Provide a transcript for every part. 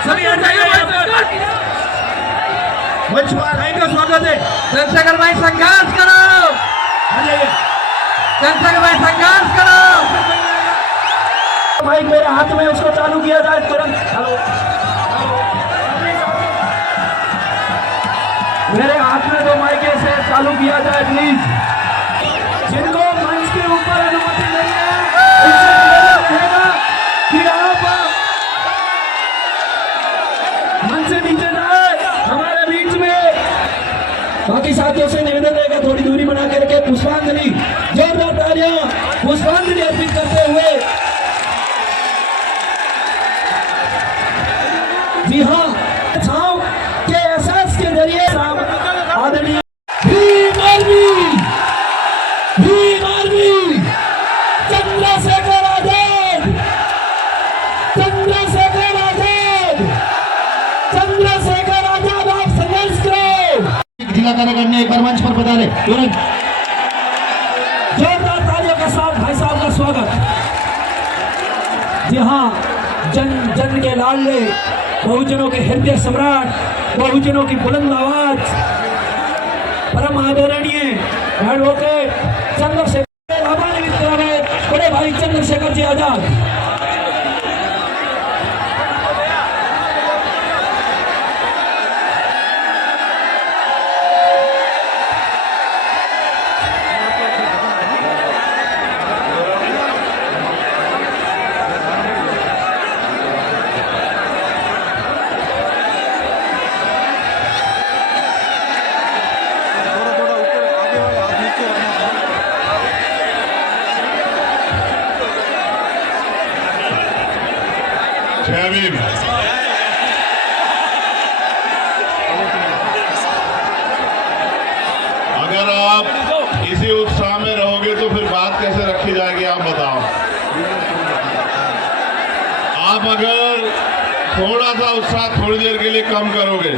सभी हट जाइए मंच पर। भाई का स्वागत है। चंद्रशेखर भाई संघर्ष करो, चंद्रशेखर भाई संघर्ष करो। माइक मेरे हाथ में, उसको चालू किया जाए तुरंत। हेलो, मेरे हाथ में दो माइक से चालू किया जाए प्लीज। जिनको मंच के ऊपर अनुमति नहीं है उनसे रहेगा कि आप मंच से नीचे जाए हमारे बीच में। बाकी साथियों से निवेदन रहेगा थोड़ी दूरी बना करके पुष्पांजलि, जोरदार तालियां पुष्पांजलि अर्पित करते हुए। जी हाँ, छाव के एहसास के जरिए आदरणीय भीम आर्मी चंद्रशेखर आजाद, चंद्रशेखर आजाद, चंद्रशेखर आजाद, आप संघर्ष करो। जिला कार्यकारिणी एक बार मंच पर बता रहे तुरंत जोरदार तालियों के साथ भाई साहब का स्वागत। जी हाँ, जन जन के लाडले, बहुजनों के हृदय सम्राट, बहुजनों की बुलंद आवाज, परम आदरणीय एडवोकेट चंद्रशेखर बड़े भाई चंद्रशेखर जी आजाद। अगर आप इसी उत्साह में रहोगे तो फिर बात कैसे रखी जाएगी, आप बताओ। आप अगर थोड़ा सा उत्साह थोड़ी देर के लिए कम करोगे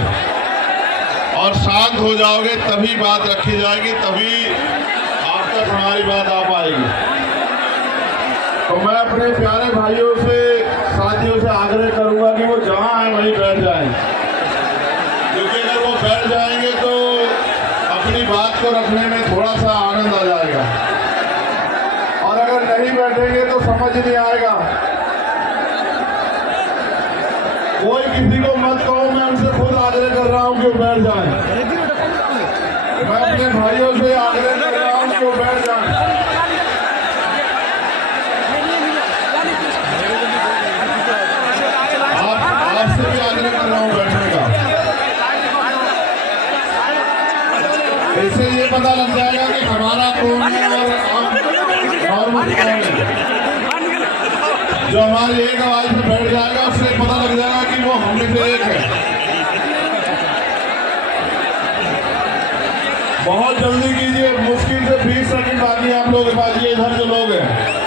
और शांत हो जाओगे तभी बात रखी जाएगी, तभी आप तक हमारी बात आ पाएगी। तो मैं अपने प्यारे भाइयों से, साथियों से आग्रह करूंगा कि वो जहां है वहीं बैठ जाएं, क्योंकि अगर वो बैठ जाएंगे तो अपनी बात को रखने में थोड़ा सा आनंद आ जाएगा, और अगर नहीं बैठेंगे तो समझ नहीं आएगा। कोई किसी को मत कहो, मैं उनसे खुद आग्रह कर रहा हूं कि वो बैठ जाएं। मैं अपने भाइयों से आग्रह कर रहा हूं कि वो बैठ जाएं। आपसे भी आग्रह कर रहा हूं बैठने का। इससे ये पता लग जाएगा कि हमारा कौन है और वो कौन है। जो हमारी एक आवाज में बैठ जाएगा उससे पता लग जाएगा कि वो हम में से एक है। बहुत जल्दी कीजिए, मुश्किल से 20 सेकंड बाकी है आप लोग के पास। ये इधर जो लोग हैं,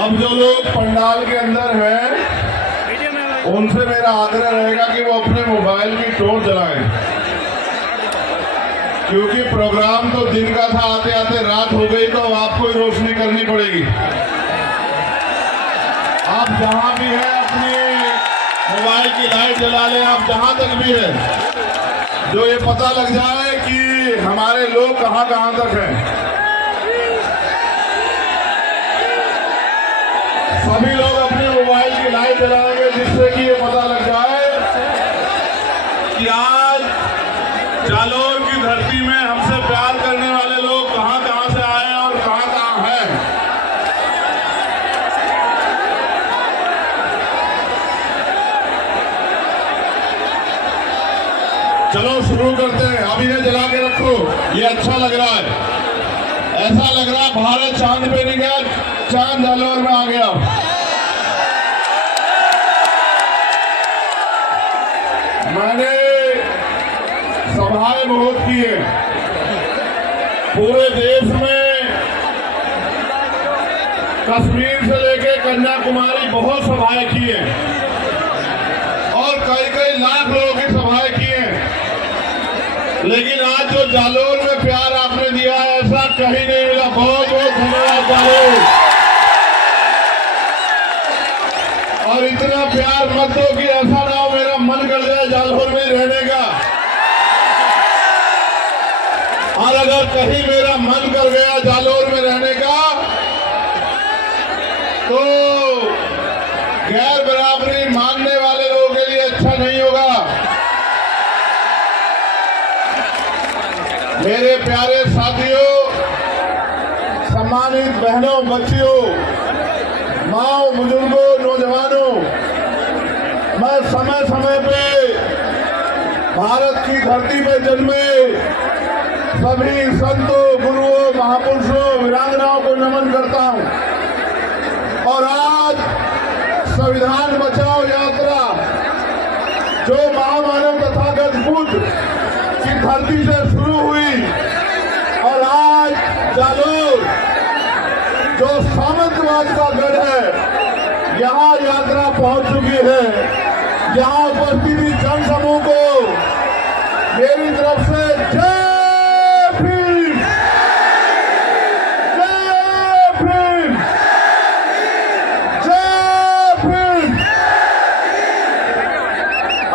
अब जो लोग पंडाल के अंदर हैं उनसे मेरा आग्रह रहेगा कि वो अपने मोबाइल की टॉर्च जलाएं, क्योंकि प्रोग्राम तो दिन का था, आते आते रात हो गई तो आपको ही रोशनी करनी पड़ेगी। आप जहां भी हैं अपनी मोबाइल की लाइट जला लें, आप जहां तक भी हैं, जो ये पता लग जाए कि हमारे लोग कहां कहां तक हैं। सभी लोग अपने मोबाइल की लाइट जलाएंगे, जिससे कि ये पता लग जाए कि आज जालौर की धरती में हमसे प्यार करने वाले लोग कहां कहां से आए और कहां कहां हैं। चलो शुरू करते हैं। अभी इन्हें जला के रखो, ये अच्छा लग रहा है। ऐसा लग रहा है भारत चांद पे नहीं गया, चांद जालौर में आ गया। मैंने सभाएं बहुत की हैं। पूरे देश में कश्मीर से लेके कन्याकुमारी बहुत सभाएं की हैं और कई कई लाख लोगों की सभाएं की हैं। लेकिन आज जो जालोर में प्यार आपने दिया है, ऐसा कहीं नहीं मिला। बहुत बहुत धन्यवाद जालोर। और इतना प्यार मत दो कि ऐसा ना हो मेरा मन कर जाए जालोर में रहने का। और अगर कहीं मेरा मन कर गया जालोर में रहने का तो गैर बराबरी मानने वाले लोगों के लिए अच्छा नहीं होगा। मेरे प्यारे साथियों, सम्मानित बहनों, बच्चियों, माओ, बुजुर्गों, नौजवानों, मैं समय समय पे भारत की धरती पर जन्मे सभी संतों, गुरुओं, महापुरुषों, वीरांगनाओं को नमन करता हूं। और आज संविधान बचाओ यात्रा जो महामानव तथागत बुद्ध की धरती से शुरू हुई और आज जालोर जो सामंतवाद का गढ़ है, यहाँ यात्रा पहुंच चुकी है। यहाँ उपस्थित जनसमूह को मेरी तरफ से जय भीम, जय भीम, जय भीम।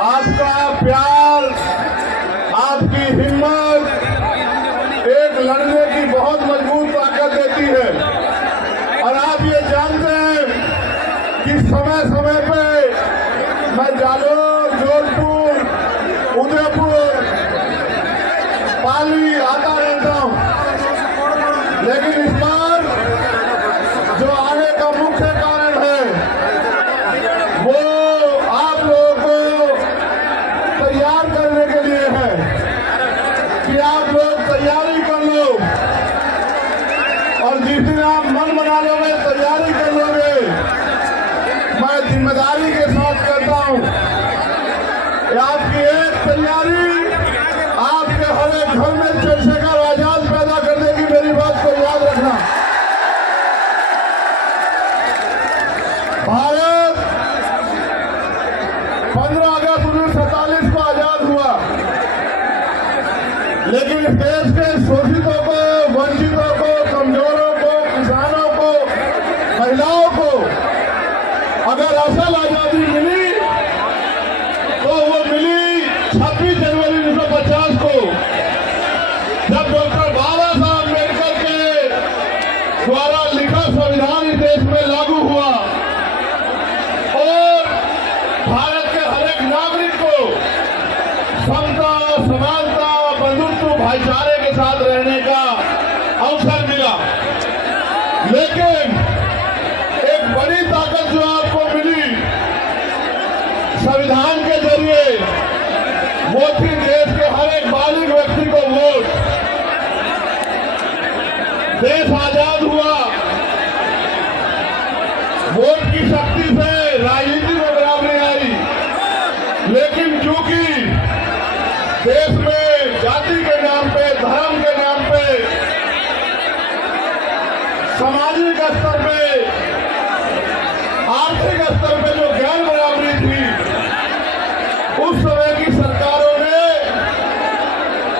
आपका प्यार, आपकी हिम्मत एक लड़ने की बहुत मजबूत ताकत देती है। और आप ये जानते हैं कि समय समय पे मैं जालोर, जोधपुर, उदयपुर, पाली आता रहता हूं। लेकिन इस बार जो आने का मुख्य कारण है वो आप लोगों को तैयार करने के लिए है कि आप लोग तैयारी कर लो। और जिस दिन आप मन बना लोगे, तैयारी कर लोगे, मैं जिम्मेदारी के साथ कहता हूं कि आपकी एक तैयारी आपके हर एक घर में चंद्रशेखर आजाद पैदा कर देगी। मेरी बात को याद रखना। भारत 15 अगस्त 1947 को आजाद हुआ, लेकिन इस देश के शोषितों को, वंचितों को, कमजोरों को, किसानों को, महिलाओं को अगर असल आजादी मिली तो वो मिली 26 जनवरी 1950 को, जब डॉक्टर बाबा साहब अम्बेडकर के द्वारा लिखा संविधान इस देश में लागू हुआ और भारत के हर एक नागरिक को समता, समानता, बंधुत्व, भाईचारे के साथ रहने का अवसर मिला। लेकिन एक बड़ी ताकत जो आपको मिली संविधान के जरिए वो थी देश के हर एक बालिग व्यक्ति को वोट। देश आजाद हुआ, वोट की शक्ति से राजनीति में बराबरी आई। लेकिन चूंकि देश में जाति के नाम पे, धर्म के नाम पे, सामाजिक स्तर पे, आर्थिक स्तर पे जो गैर बराबरी थी, उस समय की सरकारों ने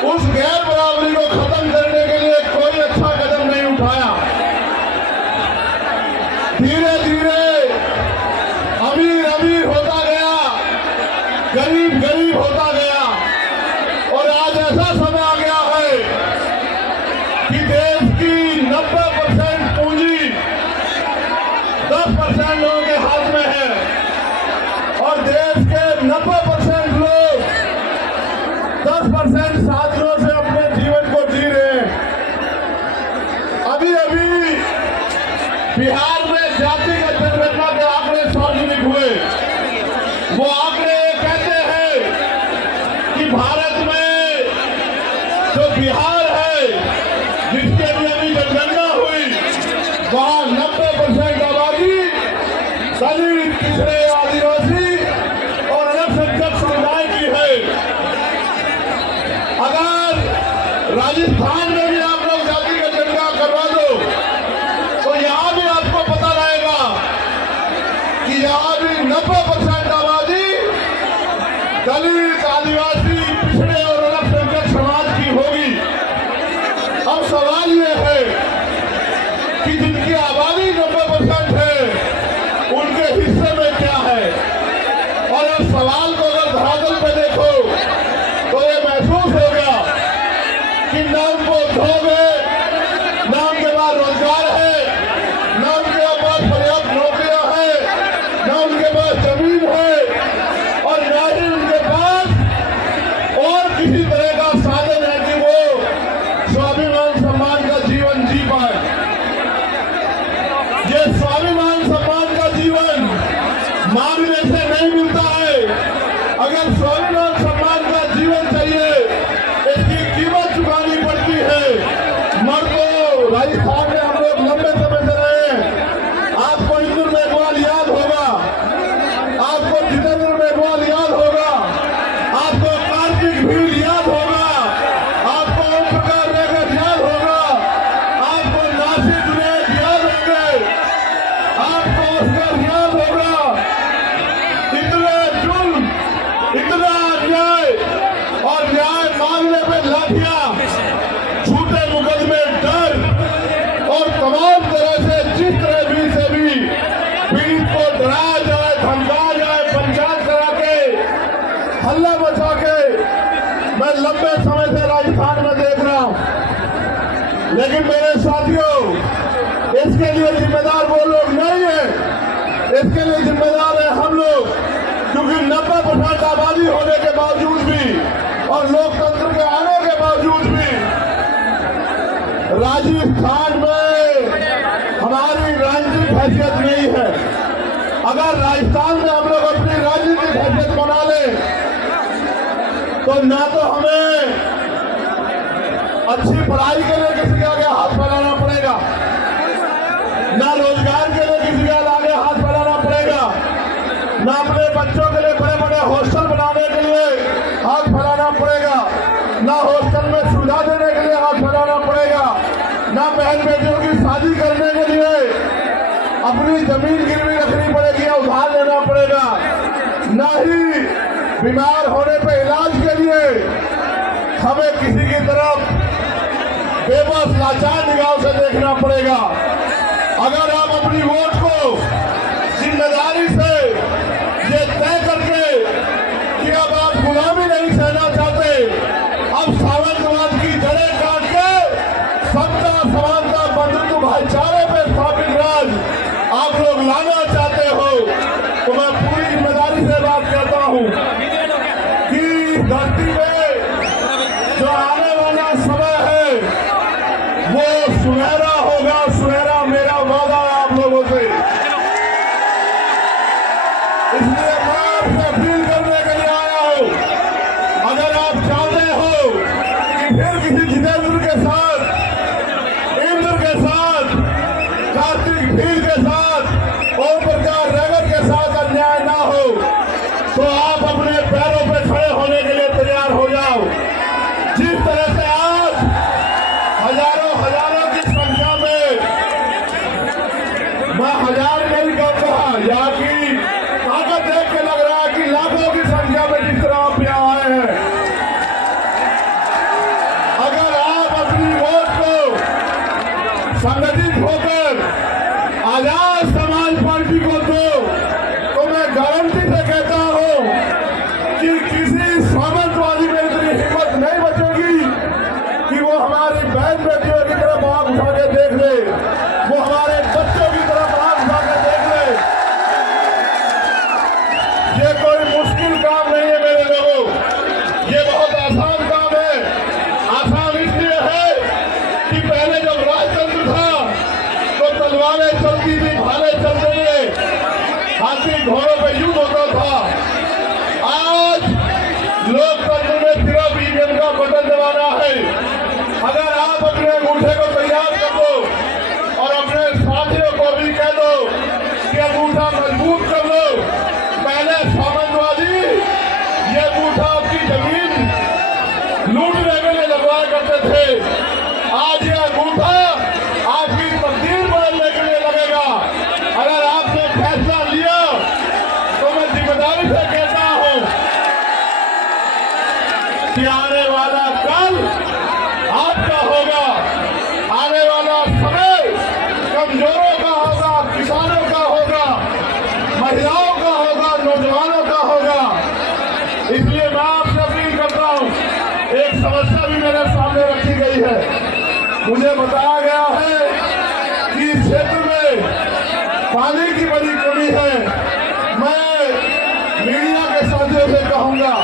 उस गैर बराबरी को खत्म करने के लिए कोई अच्छा कदम नहीं उठाया। धीरे धीरे अमीर अमीर होता गया, गरीब गरीब होता गया और आज ऐसा समय आ गया है कि देश की 90% पूंजी 10% लोगों के हाथ में है और देश के 90% लोग 10% साथियों से अपने जीवन को जी रहे हैं। अभी अभी बिहार में जातिगत जनगणना के आंकड़े सार्वजनिक हुए। वो आंकड़े कहते हैं कि भारत में जो बिहार है, जिसके भी अभी जनगणना हुई, वहां 90% आबादी दलित, पिछड़े, आदिवासी और अल्पसंख्यक समुदाय की है। दलित, आदिवासी, पिछड़े और अल्पसंख्यक समाज की होगी। अब सवाल ये है कि जिनकी आबादी 90% है, उनके हिस्से में क्या है। और इस सवाल को अगर धरातल पे देखो तो ये महसूस होगा कि न उनको उद्योग है, न उनके पास रोजगार है, न उनके पास पर्याप्त नौकरियां हैं, न उनके पास जमीन है, और न ही उनके पास और किसी तरह का साधन है कि वो स्वाभिमान सम्मान का जीवन जी पाए। ये स्वाभिमान सम्मान का जीवन मांगने से नहीं मिलता है। अगर स्वाभिमान सम्मान का जीवन चाहिए, इसकी कीमत चुकानी पड़ती है। मर तो राजस्थान में हम लोग लंबे समय से रहे हैं। आपको इंदौर मेघवाल याद होगा, आपको जितेंद्र मेघवाल याद होगा, आपको कार्तिक भील याद होगा, आपको ओम प्रकाश रेखर याद होगा, आपको नासिर जुनैद याद होंगे, आपको ऑस्कर याद होगा। इतना जुल्म, इतना अन्याय और न्याय मांगने पे लाठियां, झूठे मुकदमे, डर और तमाम तरह से जिस तरह भी से भी पीड़ित को डराया जाए, धमकाया जाए, पंचायत करा के, हल्ला मचा के, मैं लंबे समय से राजस्थान में देख रहा हूं। लेकिन मेरे साथियों, इसके लिए जिम्मेदार वो लोग नहीं है, इसके लिए जिम्मेदार है हम लोग। क्योंकि 90% आबादी होने के बावजूद भी और लोकतंत्र के आने के बावजूद भी राजस्थान में हमारी राजनीतिक हैसियत नहीं है। अगर राजस्थान में हम लोग अपनी राजनीतिक हैसियत बना लें तो ना तो हमें अच्छी पढ़ाई के लिए किसी के आगे हाथ फैलाना पड़ेगा, ना रोजगार के लिए किसी के आगे हाथ फैलाना पड़ेगा, ना अपने बच्चों के लिए बड़े बड़े हॉस्टल बनाने के लिए हाथ फैलाना पड़ेगा, ना हॉस्टल में सुविधा देने के लिए हाथ फैलाना पड़ेगा, ना बहन बेटियों की शादी करने के लिए अपनी जमीन गिरवी रखनी पड़ेगी या उधार लेना पड़ेगा, ना ही बीमार होने पर इलाज के लिए हमें किसी की तरफ बेबस लाचार निगाह से देखना पड़ेगा। अगर आप अपनी वोट को जिम्मेदारी से ये तय करके कि अब आप गुलामी नहीं सहना चाहते, अब सावंतवाद की जड़ें काट के समता, समानता, बंधुत्व, भाईचारे पे स्थापित राज आप लोग लाना चाहते हो, तो मैं पूरी जिम्मेदारी से बात करता हूं कि धरती में जो आने वाला समय है वो सुनहरा होगा, सुनहरा मेरा वादा है आप लोगों से। इसलिए मैं आपसे अपील करने के लिए आया हूं, अगर आप चाहते हो कि फिर किसी जितेंद्र के साथ, इंद्र के साथ, कार्तिक भील के साथ, ओम प्रकाश रेखर के साथ अन्याय ना हो, तो आप अपने पैरों पे खड़े होने के लिए तैयार हो जाओ। जिस तरह से आज हजारों की संख्या में, मैं हजार नहीं कहूंगा, यहाँ की ताकत देख के लग रहा है कि लाखों की संख्या में जिस तरह आप यहाँ आए हैं, अगर आप अपनी वोट को संगठित होकर आजाद समाज पार्टी को दो, तो मैं गारंटी से कहता हूं कि किसी सामंतवादी में इतनी हिम्मत नहीं बचेगी कि वो हमारी बहन बेटियों की तरफ आंख उठा के देख ले, वो हमारे बच्चों की तरफ आंख उठा के देख ले। ये कोई मुश्किल काम नहीं है मेरे लोगों, ये बहुत आसान काम है। आसान इसलिए है कि पहले जब राजतंत्र था तो तलवारें चलती थी, भाले चलते थे, हाथी घोड़ों पे युद्ध होता था। आज लोकतंत्र में सिर्फ ईवीएम का बटन दबाना है। अगर आप अपने अंगूठे को तैयार कर दो और अपने साथियों को भी कह दो कि अंगूठा मजबूत कर लो। पहले सामंतवादी ये अंगूठा आपकी जमीन लूटने के लिए लगवाया करते थे, आज ये अंगूठा आपकी तकदीर बदलने के लिए लगेगा। अगर आपने फैसला लिया तो मैं जिम्मेदारी से कहता हूं कि आने वाला कल आपका होगा, आने वाला समय कमजोरों का होगा, किसानों का होगा, महिलाओं का होगा, नौजवानों का होगा। इसलिए मैं आपसे अपील करता हूं, एक समस्या भी मेरे सामने रखी गई है। मुझे बताया गया है कि इस क्षेत्र में पानी की बड़ी कमी है। मैं मीडिया के साथियों से कहूंगा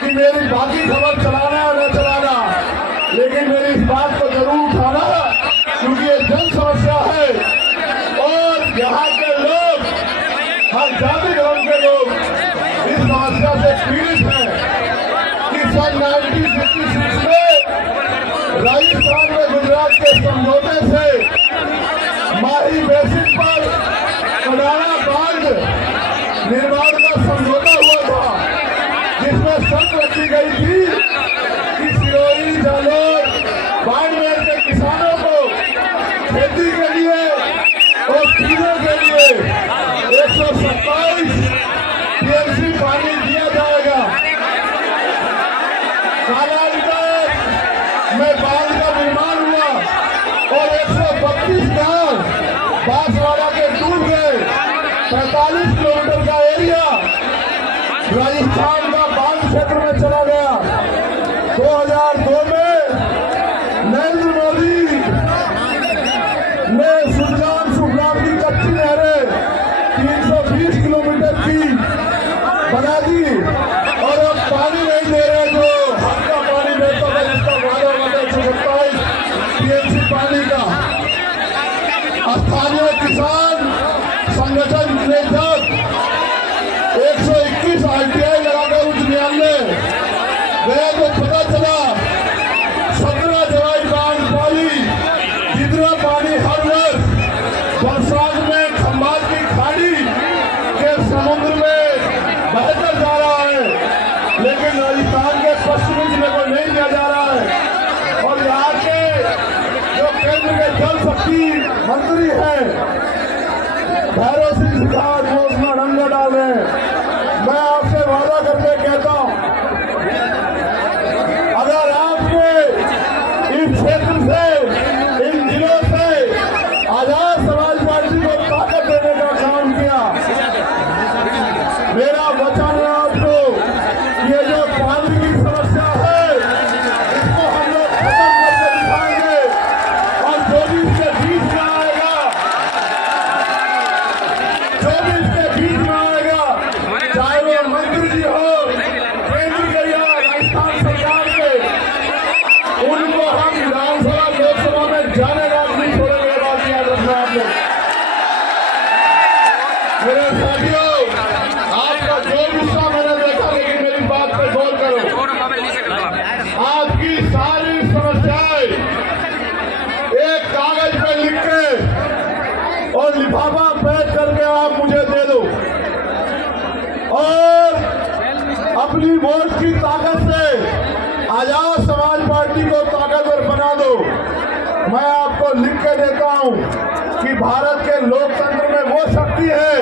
कि मेरी बाकी खबर चलाना या न चलाना, लेकिन मेरी इस बात को जरूर उठाना, क्योंकि ये जन समस्या है और यहाँ के लोग, हर जाति धर्म के लोग इस समस्या से पीड़ित हैं। कि सन 1966 में राजस्थान में गुजरात के समझौते से माही बेसिन पर कडाना बांध निर्माण का समझौता हुआ था, जिसमें शर्त रखी गई थी कि सिरोही, जालोर, बाड़मेर के किसानों को खेती के लिए और पीने के लिए 127 टीएमसी पानी दिया जाएगा। कालांतर में बांध का निर्माण हुआ और 132 गांव बांसवाड़ा के डूब गए। 45 किलोमीटर का एरिया राजस्थान का बांध क्षेत्र में चला गया। 2002 में नरेंद्र मोदी ने सुजलाम की कच्ची नहरें 320 किलोमीटर की बना दी और अब पानी नहीं दे रहे, जो हल्का पानी देता है, जिसका वादा वादा 27 टीएमसी पानी का। स्थानीय किसान संगठन ने जब 121 आरटीआई लगाकर उच्च न्यायालय गया तो पता चला 17 जवाई बांध पानी, जितना पानी हर वर्ष बरसात में खंभात की खाड़ी के समुद्र में बहकर जा रहा है, लेकिन राजस्थान के पश्चिमी जिले को नहीं दिया जा रहा है। और यहाँ के जो केंद्र के जल शक्ति मंत्री हैं भैरव सिंह सिद्धार्थ, वो उसमें रंग डाल रहे हैं। मैं आपसे वादा करके कहता हूं, अगर आपने इस क्षेत्र से, इन जिलों से आजाद समाज पार्टी को ताकत देने का काम किया, मेरा वचन है आपको, ये जो पानी की समस्या है इसको हम लोग खत्म करके दिखाएंगे। और जो भी इसके बीच में आएगा, जो भी इसके बीच में आएगा, चाहे वो मंत्री जी हो, केंद्र के या राजस्थान सरकार के, उनको हम विधानसभा लोकसभा में जाने रात नहीं छोड़ेंगे। बात याद रखना आप लोग। मेरे साथियों, आपका जो गुस्सा मैंने देखा, लेकिन मेरी बात पे गौर करो। आपकी सारी समस्याएं एक कागज पे लिख के और लिफाफा पैक करके आप मुझे दे दो और अपनी वोट की ताकत से आजाद समाज पार्टी को ताकतवर बना दो। मैं आपको लिख के देता हूं कि भारत के लोकतंत्र में वो शक्ति है,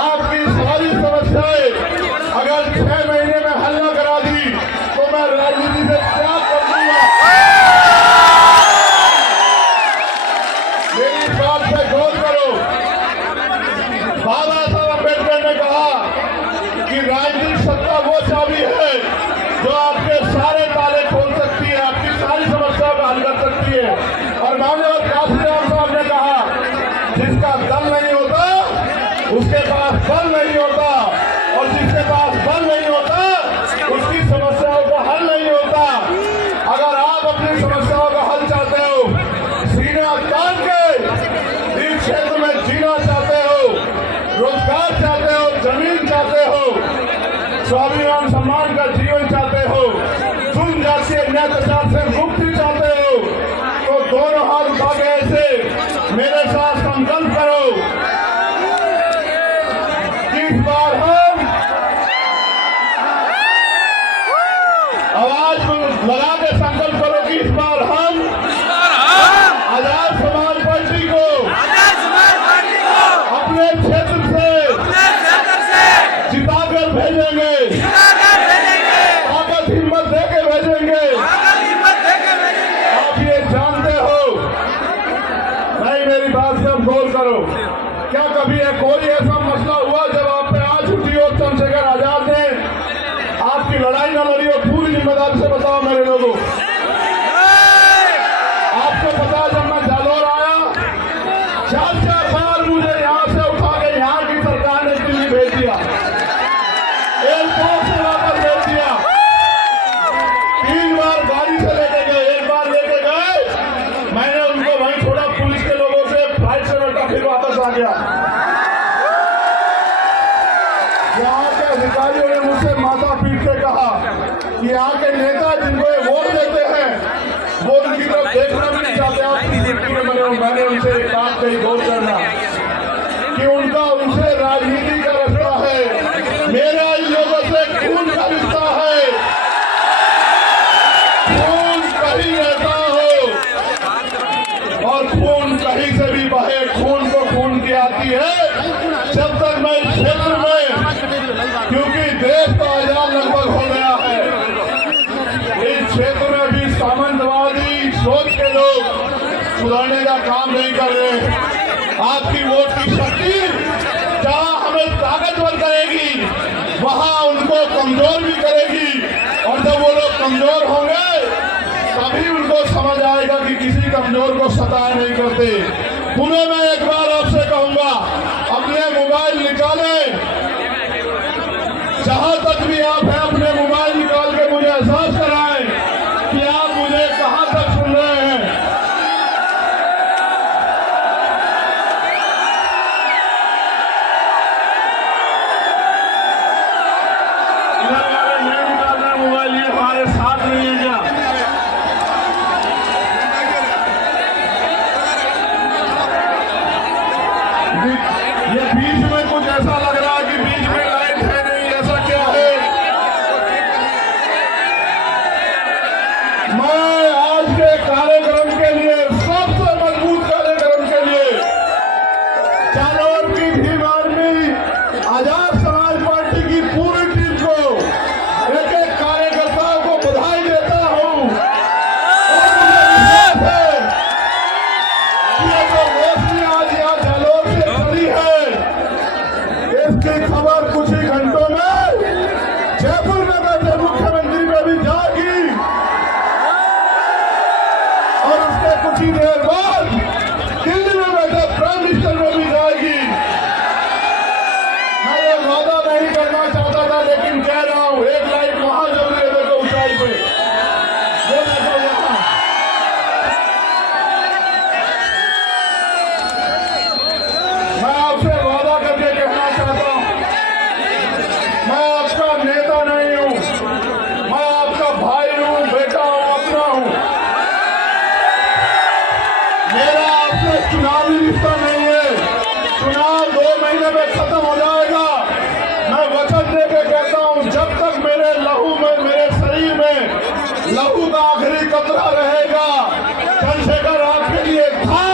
आपकी सारी समस्याएं अगर 6 महीने में हल न करा दी तो मैं राजनीति से त्याग कर दूंगा। मेरी बात पे गौर करो। बाबा साहब अम्बेडकर ने कहा कि राजनीतिक सत्ता वो चाबी है जो आपके सारे ताले खोल सकती है, आपकी सारी समस्याओं का हल कर सकती है। और माननीय काशीराम साहब ने कहा, जिसका दल नहीं होता उसके पास बल नहीं होता, और जिसके पास बल नहीं होता उसकी समस्याओं का हल नहीं होता। अगर आप अपनी समस्याओं का हल चाहते हो, सीना तान के इस क्षेत्र में जीना चाहते हो, रोजगार चाहते हो, जमीन चाहते हो, स्वाभिमान सम्मान का जीवन चाहते हो, जुल्म जातीय अत्याचार से मुक्ति चाहते हो, तो दोनों हाथ उठा के ऐसे मेरे साथ संकल्प करो कि इस बार हम आवाज लगा के संकल्प करो कि इस बार हम आजाद समाज पार्टी को अपने क्षेत्र से जिताकर भेजेंगे। ताकत हिम्मत देकर करो। क्या कभी कोई ऐसा मसला हुआ जब आप पे आज छुट्टी हो, चंद्रशेखर आजाद ने आपकी लड़ाई न लड़ी हो? पूरी जिम्मेदारी से बताओ मेरे लोगों। आपको पता है जब मैं जालौर आया, 4-4 बार मुझे यहाँ से उठा के यहाँ की सरकार ने दिल्ली भेज दिया, एयरपोर्ट से वापस भेज दिया। 3 बार गाड़ी से लेके गए, 1 बार लेके गए, मैंने उनको वहीं छोड़ा पुलिस के लोगों से, फ्लाइट से बैठा, फिर वापस आ गया। यहाँ के अधिकारियों ने मुझसे माथा पीट के कहा कि यहाँ के नेता जिनको ये वोट देते हैं वो उनकी तरफ देखना भी नहीं चाहते। मैंने उनसे एक बात कही, गौर करना कि उनका उनसे राजनीति का रिश्ता है, मेरा इन लोगों से खून का रिश्ता है। खून कहीं रहता हो और खून कहीं से भी बहे, खून को खून की आती है। जब तक मैं इस क्षेत्र में, क्योंकि देश का आजाद लगभग हो गया है, इस क्षेत्र में भी सामंतवादी सोच के लोग सुधारने का काम नहीं कर रहे। आपकी वोट की शक्ति जहां हमें ताकतवर करेगी, वहां उनको कमजोर भी करेगी। और जब वो लोग कमजोर होंगे तभी उनको समझ आएगा कि किसी कमजोर को सताया नहीं करते। पुणे में एक बार आपसे कहूंगा, अपने मोबाइल निकालें, जहां तक भी आप हैं अपने मोबाइल निकाल के मुझे एहसास कराएं कि आप मुझे कहां तक सुन रहे हैं। इधर वाले नहीं निकाल रहे मोबाइल, ये हमारे साथ नहीं है क्या? ये बीच में कुछ ऐसा लग रहा है कि बीच में लाइट है नहीं, ऐसा क्या है? मैं आज के कार्यक्रम के लिए, सबसे मजबूत कार्यक्रम के लिए, जालौर की भीम आर्मी, आजाद समाज पार्टी की पूरी टीम को, एक-एक कार्यकर्ताओं को बधाई देता हूं। और मुझे विश्वास है कि ये जो रोशनी आज यहाँ जालौर से खड़ी है, इसकी खबर कुछ ही घंटों में जयपुर में बैठे मुख्यमंत्री में भी जाएगी और उसके कुछ ही देर बाद दिल्ली में बैठे प्राइम मिनिस्टर में भी जाएगी। मैं ये वादा नहीं करना चाहता था, लेकिन कह रहा हूं, एक लाइट वहां जरूर है, देखो ऊंचाई पे, वो देखो वहां। मैं आपसे वादा करके कहना चाहता हूं, मैं आपका नेता नहीं हूं, मैं आपका भाई हूं, बेटा हूं, अपना हूं। मेरा आपसे चुनावी रिश्ता नहीं है। चुनाव 2 महीने में खत्म हो जाएगा। मैं वचन दे के कहता हूं, जब तक मेरे लहू में, मेरे शरीर में लहू का आखिरी कतरा रहेगा, चंद्रशेखर आपके लिए था,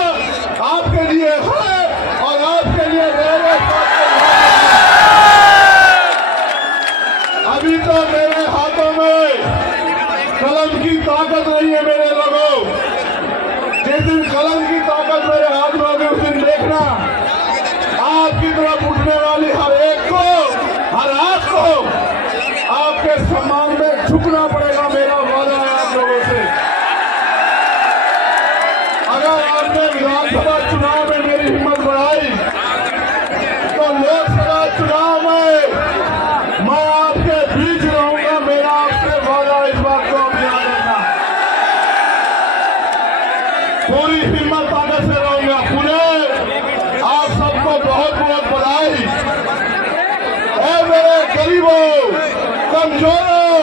आपके लिए है और आपके लिए रहेगा। अभी तो मेरे हाथों में कलम की ताकत नहीं है मेरे लोगों। जिस दिन कलम की ताकत मेरे हाथ में होगी, उस दिन देखना आपकी तरफ उठने वाली हर एक को, हर आंख को आपके सम्मान में झुकना पड़ेगा। मेरा वादा है आप लोगों से। अगर आपने विधानसभा चुनाव में मेरी हिम्मत बढ़ाई, तो लोकसभा चुनाव में मैं आपके बीच रहूंगा। मेरा आपसे वादा, इस बात को आप याद रखना। पूरी हिम्मत ताकत से रहूंगा। पुणे, आप सबको बहुत बहुत बधाई। ऐ मेरे गरीबों, कमजोरों,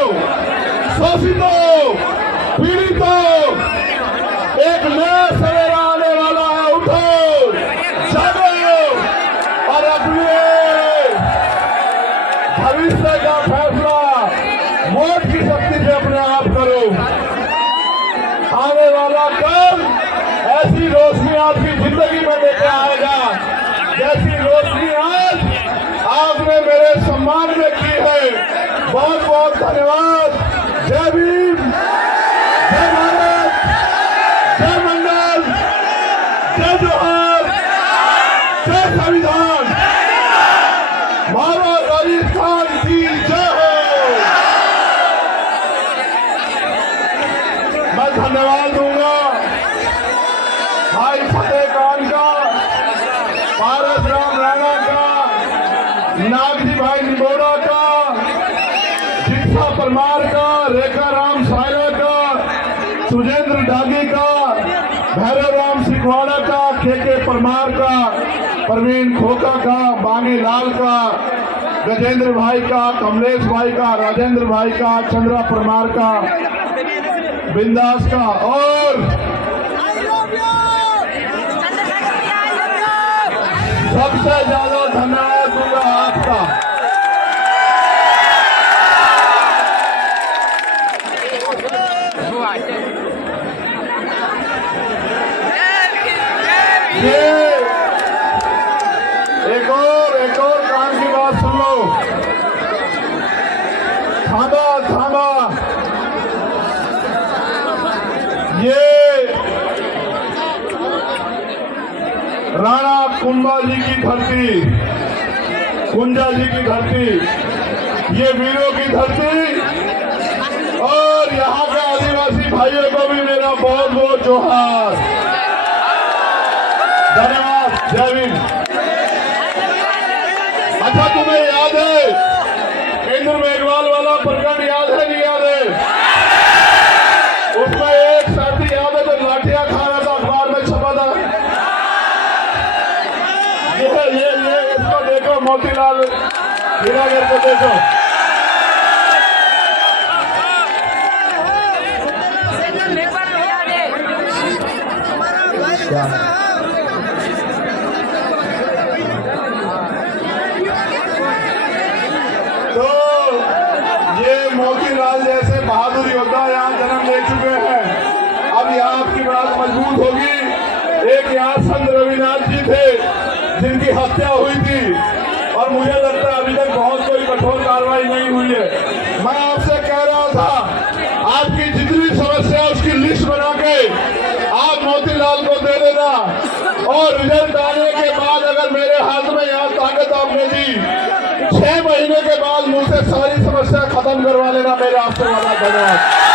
शोषितों, पीड़ितों, एक नया सवेरा आने वाला है। उठो, जागो और अपने भविष्य का फैसला वोट की शक्ति से अपने आप करो। आने वाला कल ऐसी रोशनी आपकी जिंदगी में लेके आएगा, जैसी रोशनी आज आपने मेरे सम्मान में की है। बहुत बहुत धन्यवाद। जय भीम, जय भारत, जय मंगल, जय जोहार, मैं धन्यवाद दूंगा भाई फतेह खान का, पारस राम राणा का, नागजी भाई निबोड़ा का, जित्सा परमार का, रेखा राम सायरा का, सुजेंद्र डागी का, भैरव राम सिकवाड़ा का, के परमार का, प्रवीण खोखा का, बांगे लाल का, गजेंद्र भाई का, कमलेश भाई का, राजेंद्र भाई का, चंद्रा परमार का, बिंदास का, और सबसे ज्यादा धन्यवाद दूंगा आपका। ये एक और काम की बात सुन लो। थामा ये राणा कुंभा जी की धरती, कुंजा जी की धरती, ये वीरों की धरती, और यहाँ के आदिवासी भाइयों को भी मेरा बहुत बहुत जोहार, धन्यवाद, जय भीम। अच्छा, तुम्हें याद है केंद्र मेघवाल वाला प्रकरण याद है, नहीं याद है? उसमें एक साथी याद है जो लाठियां खा रहा था, अखबार में छपा था। ये इसको देखो, मोतीलाल हीरागर को देखो। तो ये मोतीलाल जैसे बहादुर योद्धा यहाँ जन्म ले चुके हैं। अब यहाँ आपकी बात मजबूत होगी। एक यहाँ संत रविनाथ जी थे जिनकी हत्या हुई थी, और मुझे लगता है अभी तक बहुत कोई कठोर कार्रवाई नहीं हुई है। मैं आपसे कह रहा था, आपकी जितनी समस्या उसकी लिस्ट बना के आप मोतीलाल को दे देना, और रिजल्ट आने के बाद अगर मेरे हाथ में यहाँ ताकत आपने दी, 6 महीने के बाद मुझसे सारी समस्या खत्म करवा लेना। मेरे आपसे वादा, धन्यवाद।